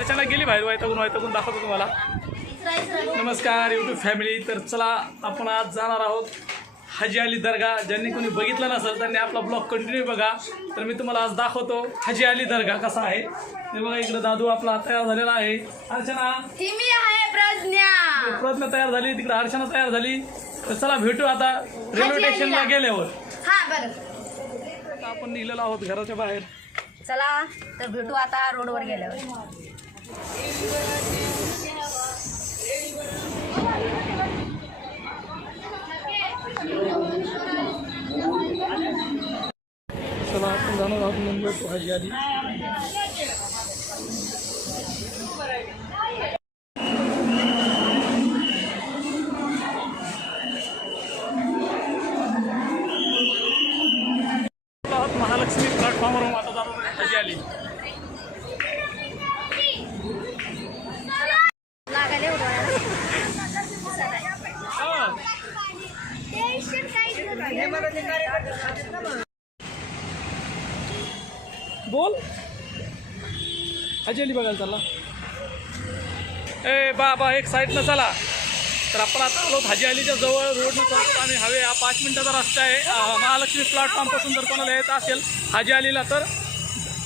अर्चना गेली बाहेर वैतागून दाखवतो तुम्हाला। नमस्कार यूट्यूब फॅमिली। तर चला आपण आज जाणार आहोत हाजी अली दर्गा। ज्यांनी कोणी बघितलं नसेल त्यांनी आपला ब्लॉग कंटिन्यू बघा। तर मी तुम्हाला आज दाखवतो हाजी अली दर्गा कसा आहे ते बघा। इकडे दादू आपला तयार झालेला आहे। अर्चना प्रज्ञा तयार झाली, तिकडे अर्चना तयार झाली। तर चला भेटू आता रेल्वे स्टेशनला गेल्यावर। आपण निघलेलो आहोत घराच्या बाहेर। चला तर भेटू आता रोडवर गेल्यावर। चला आपण जाणार आहोत मुंबई टू हाजी अली। महालक्ष्मी प्लॅटफॉर्मवरून आता जातो हाजी अली। बोल हाजी अली बघायला चालला। ए बाबा एक साईडनं चला। तर आपण आता आलो हाजी अलीच्या जवळ रोडनं चालतो आणि हवे हा 5 मिनिटाचा रस्ता आहे। महालक्ष्मी प्लॅटफॉर्मपासून जर कोणाला यायचं असेल हाजी अलीला तर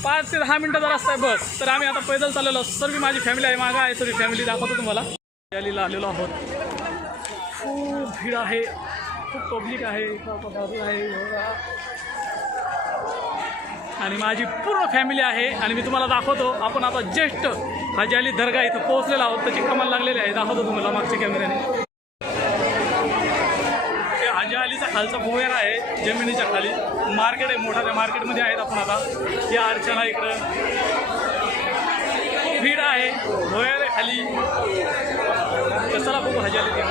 5 ते 10 मिनिटाचा रस्ता आहे बस। तर आम्ही आता पैदल चाललेलो। सर्व माझी फॅमिली आहे, मागं आहे सर्व फॅमिली, दाखवतो तुम्हाला। हाजी अलीला आलेलो आहोत। खूप भीड आहे, खूप पब्लिक आहे, बाजू आहे आणि माझी पूर्ण फॅमिली आहे। आणि मी तुम्हाला दाखवतो। आपण आता जस्ट हाजी अली दर्गा इथं पोहोचलेला आहोत। त्याची कमाल लागलेली आहे, दाखवतो तुम्हाला मागच्या कॅमेऱ्याने। ते हाजी अलीचा खालचा भोयर आहे, जमिनीच्या खाली मार्केट आहे मोठा। त्या मार्केटमध्ये आहेत आपण आता। या अर्चना इकडं खूप भीड आहे, भोयर आहे खाली। तर चला बघू हाजी अली।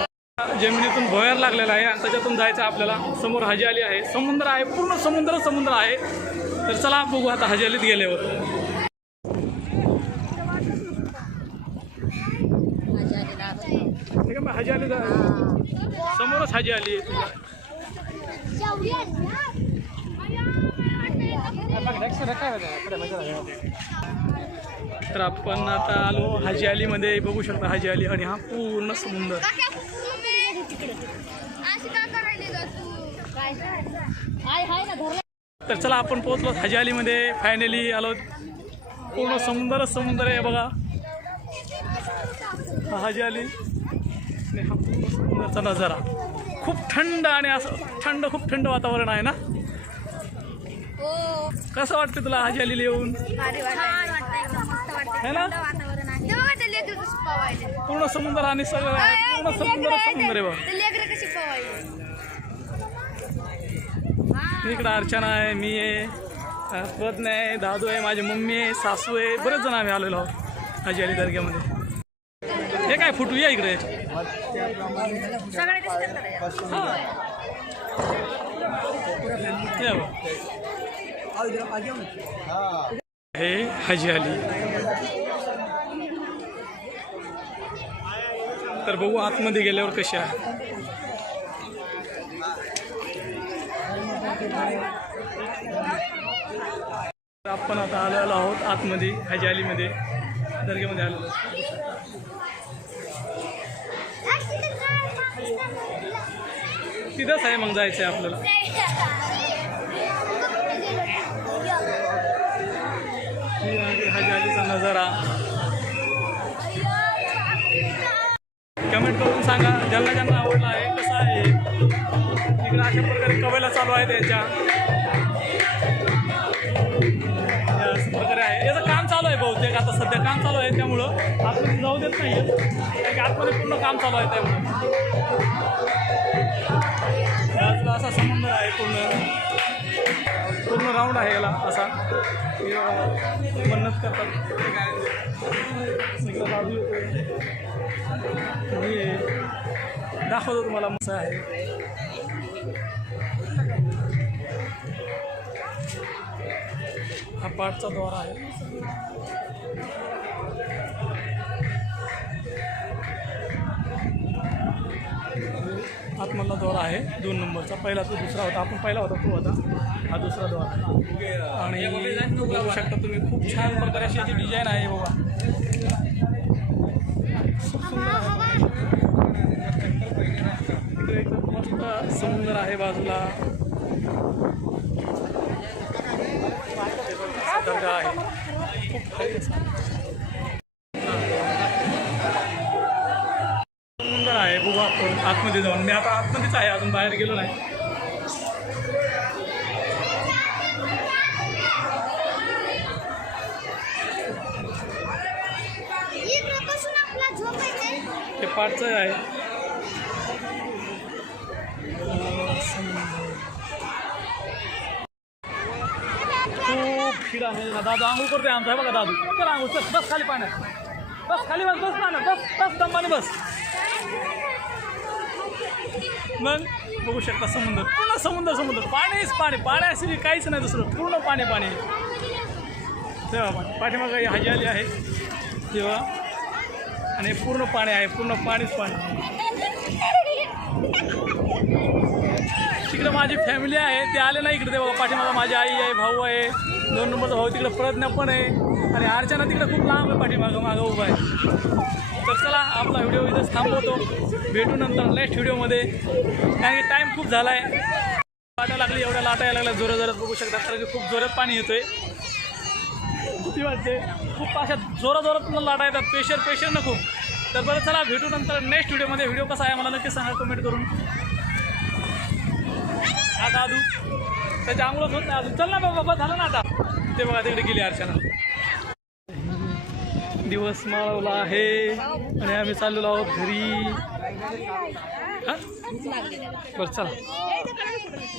जमिनीतून भोयर लागलेला आहे आणि त्याच्यातून जायचं आपल्याला। समोर हाजी अली आहे, समुद्र आहे, पूर्ण समुद्र आहे। तर चला बघू आता हाजी अलीत गेल्यावर। ठीक आहे, हाजी अली समोरच हाजी अली आहे। तर आपण आता आलो हाजी अलीमध्ये, बघू शकता हाजी अली आणि हा पूर्ण समुद्र। तर चला आपण पोहोचलो हाजी अलीमध्ये, फायनली आलो। पूर्ण समुद्र आहे बघा हा हाजी अली आणि हा पूर्ण समुद्राचा नजारा। खूप थंड आणि असं खूप थंड वातावरण आहे ना। कसं वाटतं तुला हाजी अलीला येऊन? है ना, पूर्ण समुद्र आणि सगळं आहे, पूर्ण समुद्र आहे बघ। इकडं अर्चना आहे, मी आहे, प्रज्ञा आहे, दादू आहे, माझी मम्मी आहे, सासू आहे, बरेच जण आम्ही आलेलो आहोत हाजी अली दर्ग्यामध्ये। हे काय फुटू या इकडे। हे हाजी अली। तर बघू आतमध्ये गेल्यावर कशी आहे। आपण आता आलेलो आहोत आतमध्ये हाजी अलीमध्ये, दर्ग्यामध्ये आलेलो। तिथंच आहे, मग जायचं आहे आपल्याला। हाजी अलीचा नजारा। कमेंट करून सांगा ज्यांना आवडला आहे, कसं आहे। इकडे अशा प्रकारे कवेला चालू आहे त्यांच्या, अशा प्रकारे आहे। याचं काम चालू आहे बहुतेक, आता सध्या काम चालू आहे त्यामुळं आतमध्ये जाऊ देत नाही, कारण की आतमध्ये पूर्ण काम चालू आहे त्यामुळं। बाजूला असा समुद्र आहे, पूर्ण राऊंड आहे याला असा। मन्नत करतात। दाखवतो तुम्हाला मस्त आहे। हा पाठचा द्वार आहे। आतमधला द्वार आहे 2 नंबरचा। पहिला तो दुसरा होता, आपण पहिला होता तो होता, हा दुसरा द्वार। आणि बघू शकता तुम्ही खूप छान प्रकारे अशी याची डिझाईन आहे बाबा। मोठा समुद्र आहे बाजूला, दर्गा आहे खूप भारी असा. समुद्र आहे. बघू आपण आतमध्ये जाऊन. मी आता आतमध्येच आहे, अजून बाहेर गेलो नाही. ते पाठचं आहे. खूप भीड आहे. दादू आंघोळ करतोय आमचा आहे बघा. दादू चला आंघोळ, चल बस खाली पाण्यात, बस खाली, बस बस पाण्यात, बस बस दमाने बस. मग बघू शकता समुद्र, पूर्ण समुद्र, समुद्र पाणीच पाणी, पाण्याशिवाय काहीच नाही दुसरं, पूर्ण पाणी पाणी. तेव्हा पाठीमागं हाजी आली आहे तेव्हा, आणि पूर्ण पाणी आहे, पूर्ण पाणीच पाणी. तिकडं माझी फॅमिली आहे, ते आले नाही इकडे. ते बघा पाठीमागं माझी आई आहे, भाऊ आहे, 2 नंबरचा भाऊ तिकडं, प्रज्ञा पण आहे, आणि अर्चना तिकडं खूप लांब आहे, पाठीमागं मागं उभा आहे. तर चला आपला व्हिडिओ इथंच थांबवतो, भेटू नंतर नेक्स्ट व्हिडिओमध्ये, कारण की टाईम खूप झाला आहे. लाटा लागली, एवढ्या लाटा यायला लागल्या जोरात जोरात, बघू शकता, कारण की खूप जोरात पाणी येतोय. किती वाटते, खूप अशा जोरात लाटा येतात, प्रेशर ना खूप. तर बरं चला भेटू नंतर नेक्स्ट व्हिडिओमध्ये. व्हिडिओ कसा आहे मला नक्की सांगा कमेंट करून. आता दादू त्याच्या आंघोळच होत नाही अजून, चल ना बाबा, झालं ना आता. ते बघा तिकडे गेली अर्चना. दिवस माळवला आहे आणि आम्ही चाललेलो आहोत घरी. हां बरं चला.